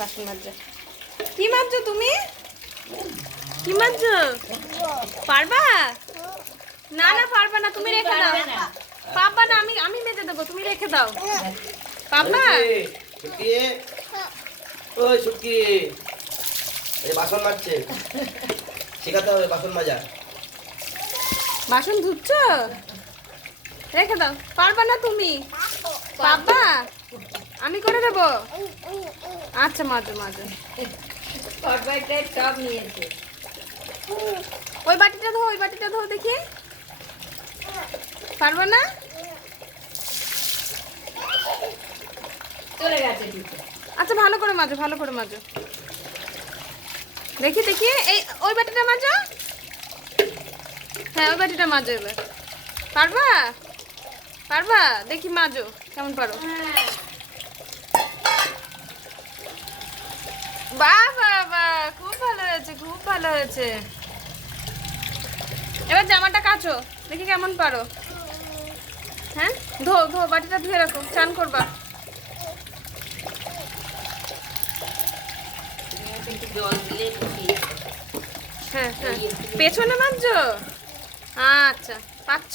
বাসন মাজা। কি মাজছো তুমি? কি মাজছো পারবা? না না পারবা না তুমি রেখে দাও। পারবা না আমি আমি মেজে দেবো তুমি রেখে দাও। শুটকি ওই শুটকি এই বাসন মাজছে। শেখাতে হবে বাসন মাজা। বাসন ধুচ্ছ? রেখে দাও। পারবা না তুমি? পারবা? আমি করে দেবো? আচ্ছা মাজো মাজো ওই বাটিটা ধো, ওই বাটিটা ধো দেখি। পারবা না? চলে গেছে আচ্ছা ভালো করে মাজো, ভালো করে মাজো। দেখি দেখি, এই ওই বাটিটা মাজো। হ্যাঁ ওই বাটিটা মাজো এবার। পারবা? পারবা? দেখি মাজো, কেমন পারো। বাহ বাহ বাহ খুব ভালো হয়েছে খুব ভালো হয়েছে। এবার জামাটা কাচো দেখি কেমন পারো। হ্যাঁ? ধো ধো বাটিটা ধুয়ে রাখো চান করবা। হ্যাঁ হ্যাঁ। পেছনে মারছো আচ্ছা পাচ্ছ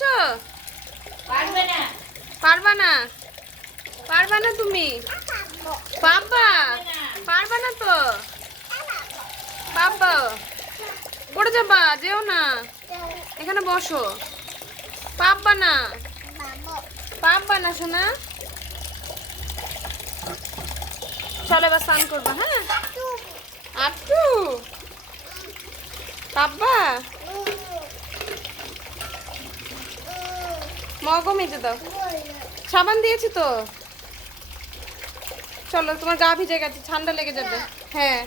পারবে না। পারবা না? পারবা না তুমি? পারবা? পারবা না তো? পারবা পড়ে যাবা, যেও না। এখানে বসো। পারবা না। পারবা না চলো এবার স্নান করবা হ্যাঁ? আটটু। পাব্বা মেজে দাও। সাবান দিয়েছি তো? চলো তোমার গা ভিজে গেছে ঠান্ডা লেগে যাবে। হ্যাঁ।